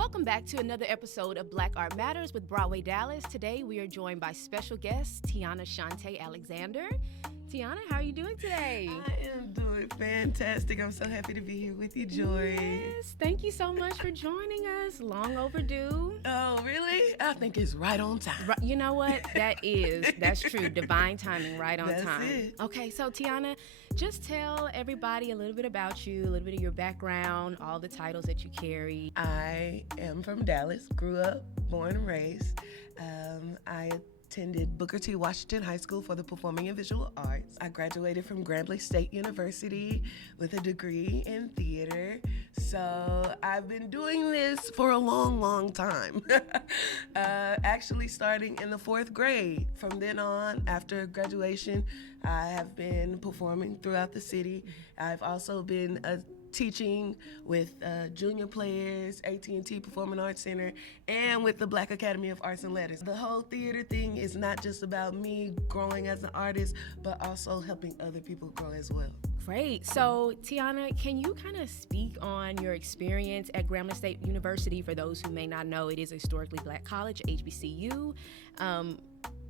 Welcome back to another episode of Black Art Matters with Broadway Dallas. Today we are joined by special guest Tiana Shuntáe Alexander. Tiana, how are you doing today? I am doing fantastic. I'm so happy to be here with you, Joy. Yes, thank you so much for joining us. Long overdue. Oh, really? I think it's right on time. Right, you know what? That's true. Divine timing, right on That's time. it. Okay, so Tiana, just tell everybody a little bit about you, a little bit of your background, all the titles that you carry. I am from Dallas, grew up, born and raised. I attended Booker T. Washington High School for the Performing and Visual Arts. I graduated from Grambling State University with a degree in theater. So I've been doing this for a long, long time. Actually starting in the 4th grade. From then on, after graduation, I have been performing throughout the city. I've also been teaching with junior players, AT&T Performing Arts Center, and with the Black Academy of Arts and Letters. The whole theater thing is not just about me growing as an artist, but also helping other people grow as well. Great. So, Tiana, can you kind of speak on your experience at Grambling State University? For those who may not know, it is a historically Black college, HBCU.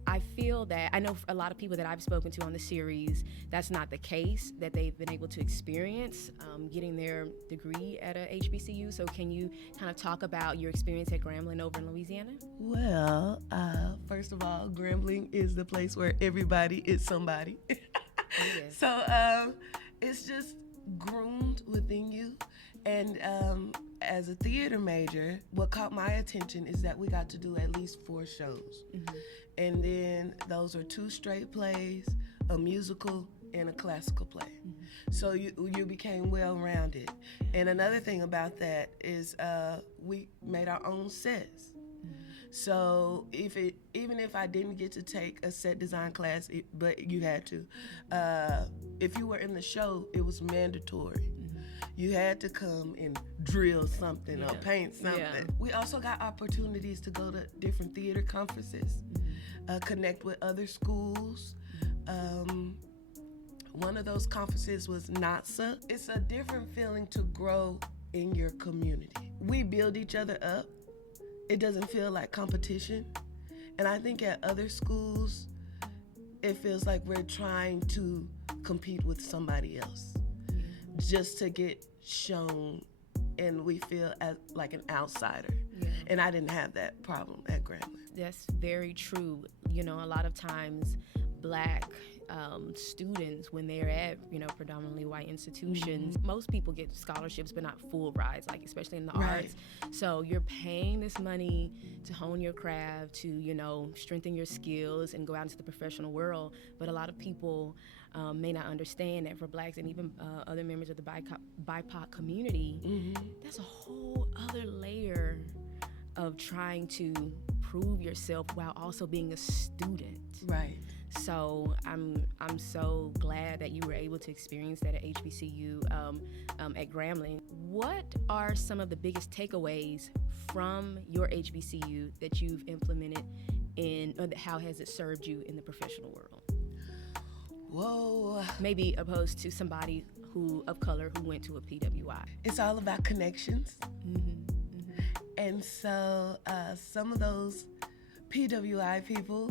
I feel that, I know a lot of people that I've spoken to on the series, that's not the case, that they've been able to experience getting their degree at a HBCU. So can you kind of talk about your experience at Grambling over in Louisiana? Well, first of all, Grambling is the place where everybody is somebody. Oh, yes. So it's just groomed within you. And as a theater major, what caught my attention is that we got to do at least 4 shows. Mm-hmm. And then those are 2 straight plays, a musical, and a classical play. Mm-hmm. So you became well-rounded. And another thing about that is we made our own sets. Mm-hmm. So even if I didn't get to take a set design class, but you had to, if you were in the show, it was mandatory. You had to come and drill something or paint something. Yeah. We also got opportunities to go to different theater conferences, connect with other schools. One of those conferences was NATSA. It's a different feeling to grow in your community. We build each other up. It doesn't feel like competition. And I think at other schools, it feels like we're trying to compete with somebody else just to get shown, and we feel like an outsider. Yeah. And I didn't have that problem at Grambling. That's very true. You know, a lot of times Black students, when they're at, predominantly white institutions, most people get scholarships, but not full rides, like especially in the arts. So you're paying this money to hone your craft, to, strengthen your skills and go out into the professional world. But a lot of people may not understand that for Blacks and even other members of the BIPOC community, that's a whole other layer of trying to prove yourself while also being a student. Right. So I'm so glad that you were able to experience that at HBCU at Grambling. What are some of the biggest takeaways from your HBCU that you've implemented or how has it served you in the professional world? Whoa. Maybe opposed to somebody of color who went to a PWI. It's all about connections. And so some of those PWI people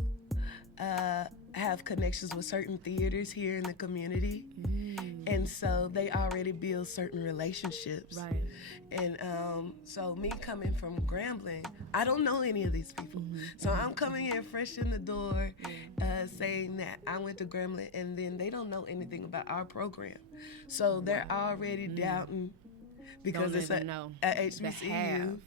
have connections with certain theaters here in the community. And so they already build certain relationships. Right. And so me coming from Grambling, I don't know any of these people. So I'm coming in fresh in the door saying that I went to Grambling, and then they don't know anything about our program. So they're already doubting because it's a HBCU.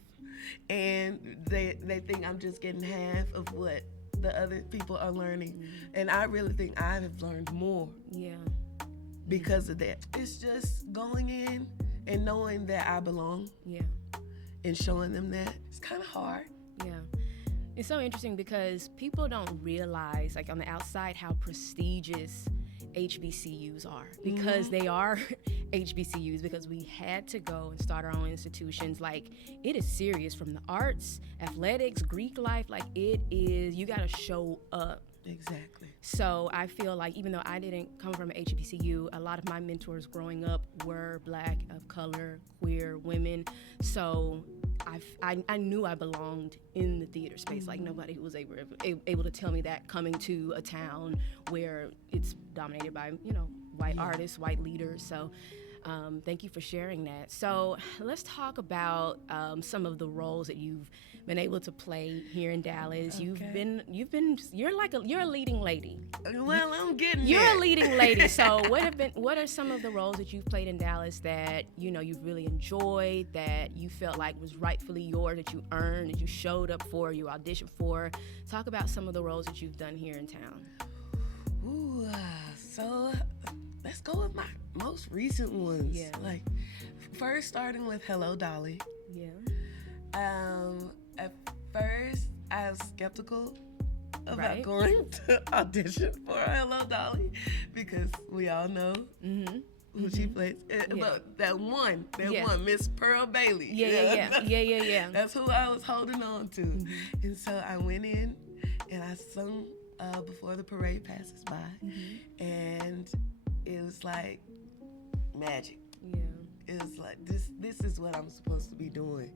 And they think I'm just getting half of what the other people are learning. And I really think I have learned more. Yeah. Because of that. It's just going in and knowing that I belong. Yeah. And showing them that. It's kind of hard. Yeah. It's so interesting because people don't realize, like on the outside, how prestigious HBCUs are, because they are HBCUs, because we had to go and start our own institutions. Like, it is serious, from the arts, athletics, Greek life. Like, it is, you got to show up. Exactly. So I feel like even though I didn't come from an HBCU, a lot of my mentors growing up were Black, of color, queer women. So I knew I belonged in the theater space. Like nobody was able to tell me that coming to a town where it's dominated by, white artists, white leaders. So thank you for sharing that. So let's talk about some of the roles that you've been able to play here in Dallas. Okay. You're a leading lady. Well, I'm getting You're there. a leading lady. So what are some of the roles that you've played in Dallas that you've really enjoyed, that you felt like was rightfully yours, that you earned, that you showed up for, you auditioned for? Talk about some of the roles that you've done here in town. Ooh, so let's go with my most recent ones. Yeah. Like first starting with Hello Dolly. Yeah. At first I was skeptical about Right. going to audition for Hello Dolly because we all know who she plays. But that one, Miss Pearl Bailey. Yeah. That's who I was holding on to. And so I went in and I sung Before the Parade Passes By. And it was like magic. Yeah. It was like, this is what I'm supposed to be doing.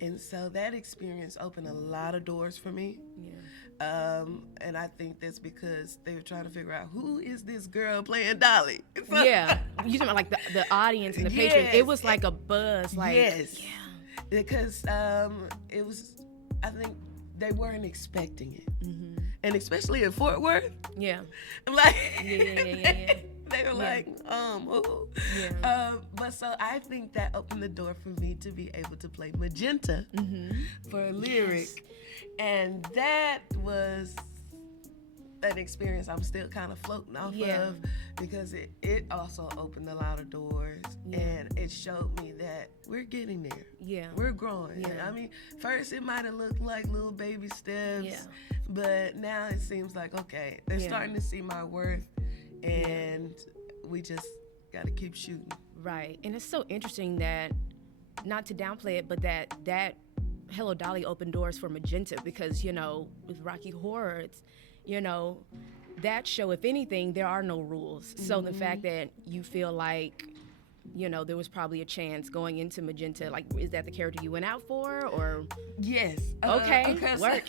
And so that experience opened a lot of doors for me. Yeah. And I think that's because they were trying to figure out who is this girl playing Dolly. So, Yeah. You talking about like the audience and the patrons. Yes. It was like a buzz. Like, yes. Yeah. Because it was, I think they weren't expecting it. And especially in Fort Worth. Yeah. I'm like, Yeah. they were like, ooh. Yeah. But so I think that opened the door for me to be able to play Magenta for a lyric. Yes. And that was an experience I'm still kind of floating off of because it also opened a lot of doors and it showed me that we're getting there. Yeah. We're growing. Yeah. I mean, first it might have looked like little baby steps, but now it seems like, okay, they're starting to see my worth and we just got to keep shooting. Right. And it's so interesting that, not to downplay it, but that Hello Dolly opened doors for Magenta because, with Rocky Horror, it's, that show, if anything, there are no rules. So the fact that you feel like, there was probably a chance going into Magenta, like, is that the character you went out for, or? Yes. Okay, work.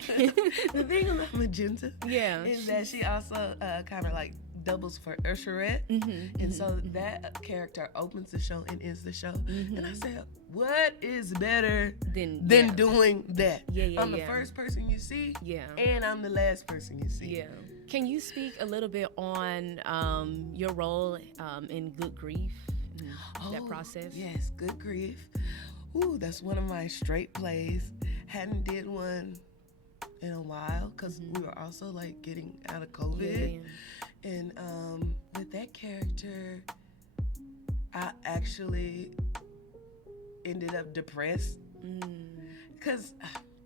The thing about Magenta Yeah. is that she also kind of like doubles for Usherette. And so that character opens the show and ends the show. And I said, what is better than doing that? I'm the first person you see, and I'm the last person you see. Yeah. Can you speak a little bit on your role in Good Grief, that process? Yes, Good Grief. Ooh, that's one of my straight plays. Hadn't did one in a while because we were also like getting out of COVID. And with that character, I actually ended up depressed because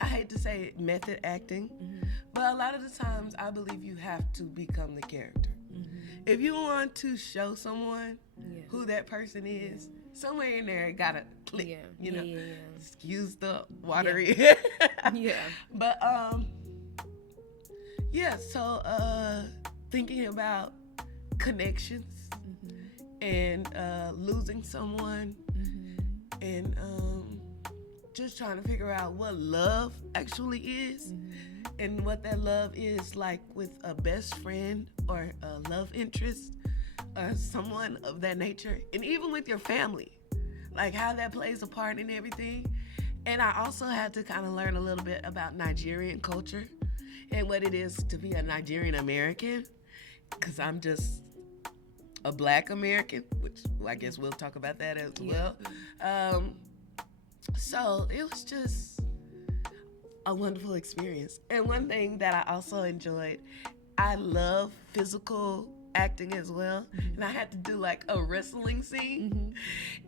I hate to say it, method acting, but a lot of the times I believe you have to become the character. If you want to show someone who that person is, somewhere in there it gotta click. You know, excuse the watery. But so thinking about connections and losing someone and just trying to figure out what love actually is and what that love is like with a best friend or a love interest or someone of that nature, and even with your family, like how that plays a part in everything. And I also had to kind of learn a little bit about Nigerian culture and what it is to be a Nigerian American, because I'm just a Black American, which I guess we'll talk about that as well. So it was just a wonderful experience. And one thing that I also enjoyed, I love physical acting as well. And I had to do like a wrestling scene.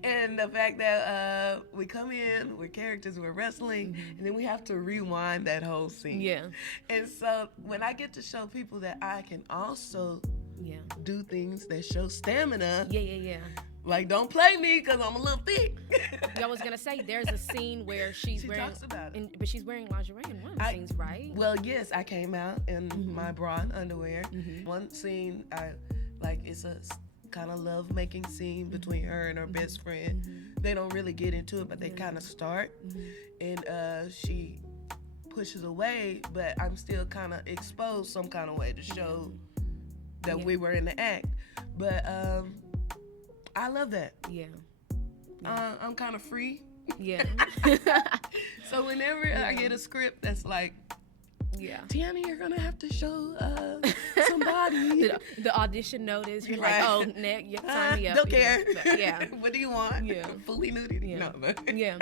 And the fact that we come in, we're characters, we're wrestling, and then we have to rewind that whole scene. And so when I get to show people that I can also do things that show stamina. Like, don't play me because I'm a little thick. I was gonna say, there's a scene where she talks about it, but she's wearing lingerie in one of the scenes, right? Well, yes, I came out in my bra and underwear. One scene, it's a kind of love-making scene between her and her best friend. They don't really get into it, but they kind of start. And she pushes away, but I'm still kind of exposed some kind of way to show that we were in the act. But I love that. I'm kind of free. So whenever I get a script that's like, Tiana, you're gonna have to show somebody. The audition notice. You're like, oh, Nick, you sign me up. Don't care. Yeah. What do you want? Fully nudity. Yeah. No.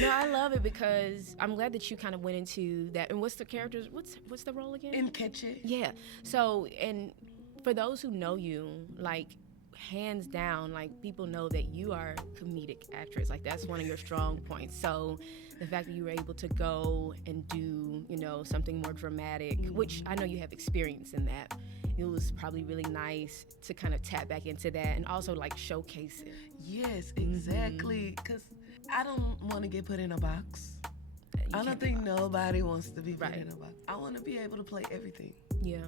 No, I love it because I'm glad that you kind of went into that. And what's the characters? What's the role again? Nkechi. Yeah. So, and for those who know you, like, hands down, like, people know that you are a comedic actress. Like, that's one of your strong points. So the fact that you were able to go and do, you know, something more dramatic, which I know you have experience in that, it was probably really nice to kind of tap back into that and also, like, showcase it. Yes, exactly. Because I don't want to get put in a box. I don't think nobody wants to be put in a box. I want to be able to play everything. Yeah.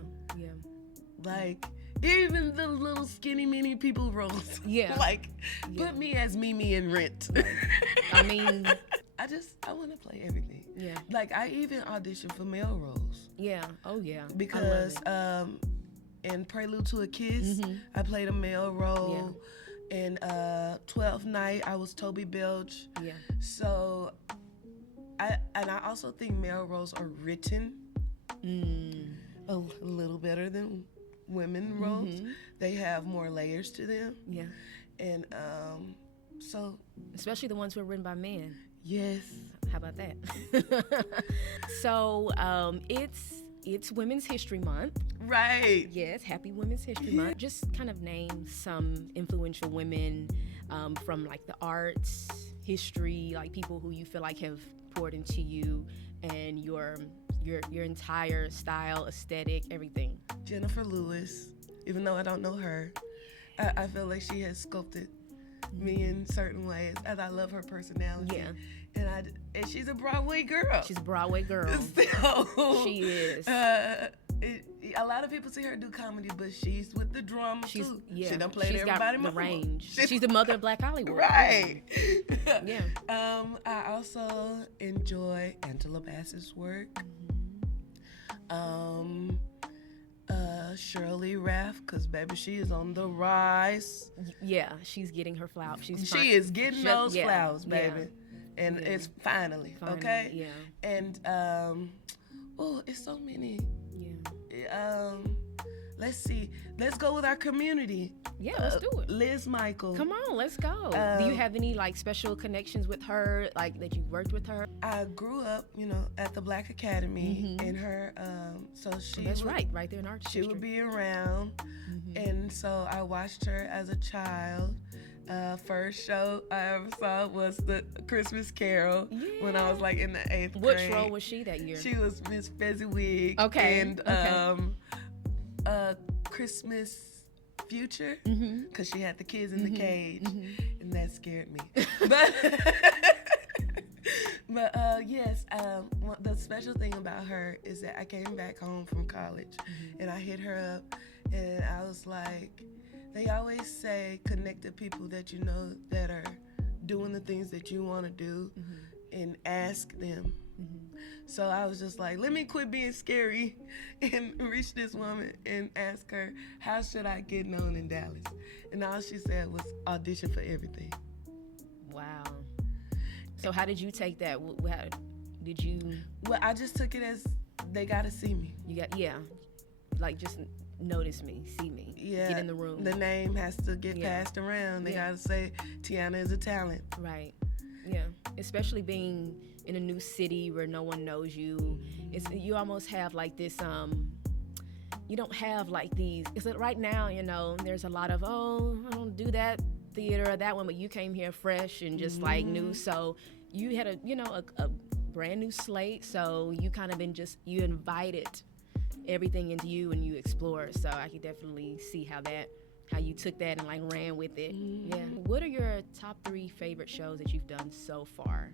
Like, even the little skinny mini people roles. Like, put me as Mimi in Rent. I mean, I want to play everything. Like, I even auditioned for male roles. Because in Prelude to a Kiss, I played a male role. In 12th Night, I was Toby Belch. So, I also think male roles are written a little better than women roles. They have more layers to them. And so, especially the ones who are written by men. Yes. How about that? So it's Women's History Month. Right. Yes, happy Women's History Month. Just kind of name some influential women from, like, the arts, history, like people who you feel like have poured into you and your entire style, aesthetic, everything. Jennifer Lewis, even though I don't know her, I feel like she has sculpted me in certain ways, as I love her personality. And she's a Broadway girl. She's a Broadway girl. So, she is. A lot of people see her do comedy, but she's with the drama too. She done played everybody. She's got the range. She's the mother of Black Hollywood. Right. I also enjoy Angela Bassett's work. Shirley Raff, because baby, she is on the rise. She's getting her flowers. She is getting those flowers, baby. And it's finally, okay? And it's so many. Let's see. Let's go with our community. Let's do it. Liz Michael. Come on, let's go. Do you have any, like, special connections with her, like, that you worked with her? I grew up, at the Black Academy, and her, so she right there in art She would be around, and so I watched her as a child. First show I ever saw was the Christmas Carol when I was, like, in the 8th grade. Which role was she that year? She was Miss Fezziwig. And Christmas Future, because she had the kids in the cage, and that scared me. But yes, the special thing about her is that I came back home from college, and I hit her up, and I was like, they always say connect to people that you know that are doing the things that you want to do, and ask them. So I was just like, let me quit being scary and reach this woman and ask her, how should I get known in Dallas? And all she said was audition for everything. Wow. So how did you take that? How did you? Well, I just took it as they got to see me. Like, just notice me, see me, get in the room. The name has to get passed around. They got to say Tiana is a talent. Right. Especially being in a new city where no one knows you. You almost have, like, this, you don't have, like, these, it's like right now, there's a lot of, I don't do that theater or that one, but you came here fresh and just like new, so you had a brand new slate, so you kind of you invited everything into you and you explored, so I could definitely see how you took that and, like, ran with it. What are your top 3 favorite shows that you've done so far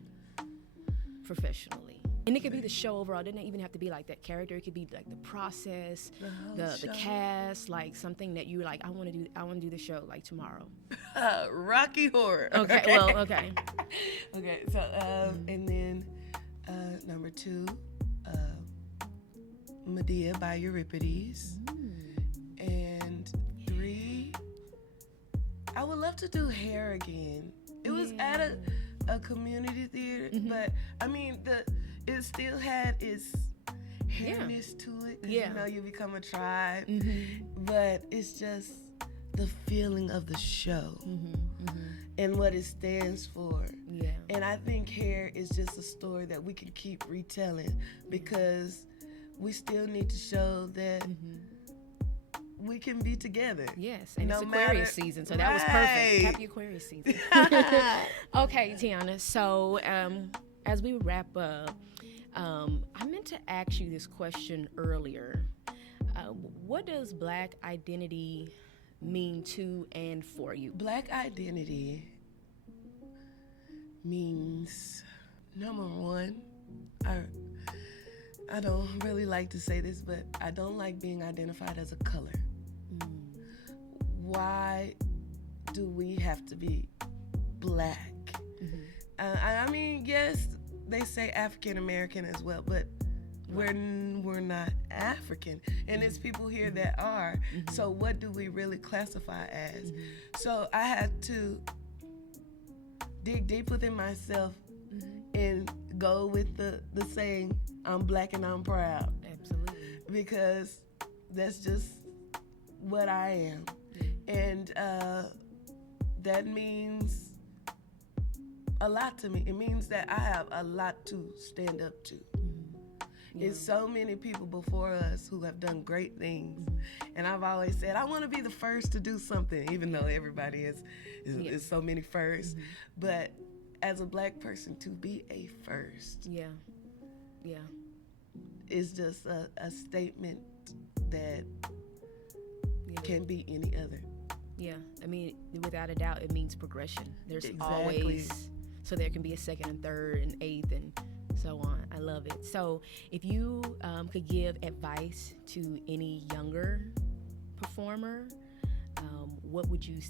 professionally? And it could be the show overall. It doesn't even have to be like that character. It could be like the process, the cast, like something that you like. I want to do the show like tomorrow. Rocky Horror. Okay. Well, okay. Okay. So and then number 2, Medea by Euripides. And 3, I would love to do Hair again. It was at a community theater, but I mean it still had its hairness to it. 'Cause, you know, you become a tribe, but it's just the feeling of the show and what it stands for. Yeah. And I think Hair is just a story that we can keep retelling because we still need to show that we can be together. Yes, and it's Aquarius season, so that was perfect. Happy Aquarius season. Okay, Tiana, so as we wrap up, I meant to ask you this question earlier. What does Black identity mean to and for you? Black identity means, number 1, I don't really like to say this, but I don't like being identified as a color. Why do we have to be Black? I mean, yes, they say African American as well, but we're not African, and it's people here that are. So what do we really classify as? So I had to dig deep within myself and go with the saying, I'm Black and I'm proud. Absolutely. Because that's just what I am. And that means a lot to me. It means that I have a lot to stand up to. There's so many people before us who have done great things. And I've always said, I want to be the first to do something, even though everybody is so many firsts. But as a Black person, to be a first is just a statement that can be any other. Yeah, I mean, without a doubt, it means progression. There's always, so there can be a second and third and eighth and so on. I love it. So if you could give advice to any younger performer, what would you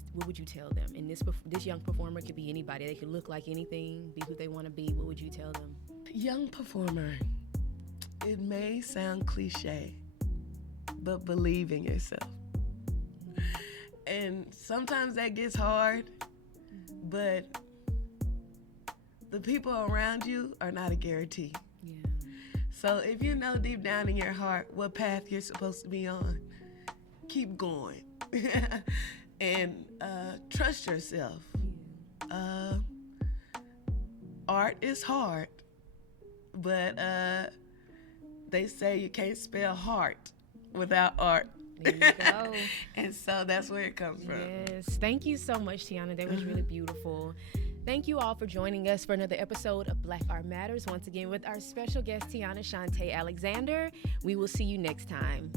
tell them? And this young performer could be anybody. They could look like anything, be who they want to be. What would you tell them? Young performer, it may sound cliche, but believe in yourself. And sometimes that gets hard, but the people around you are not a guarantee. Yeah. So if you know deep down in your heart what path you're supposed to be on, keep going. And trust yourself. Art is hard, but they say you can't spell heart without art. There you go. And so that's where it comes from. Yes. Thank you so much, Tiana. That was really beautiful. Thank you all for joining us for another episode of Black Art Matters, once again with our special guest, Tiana Shuntáe Alexander. We will see you next time.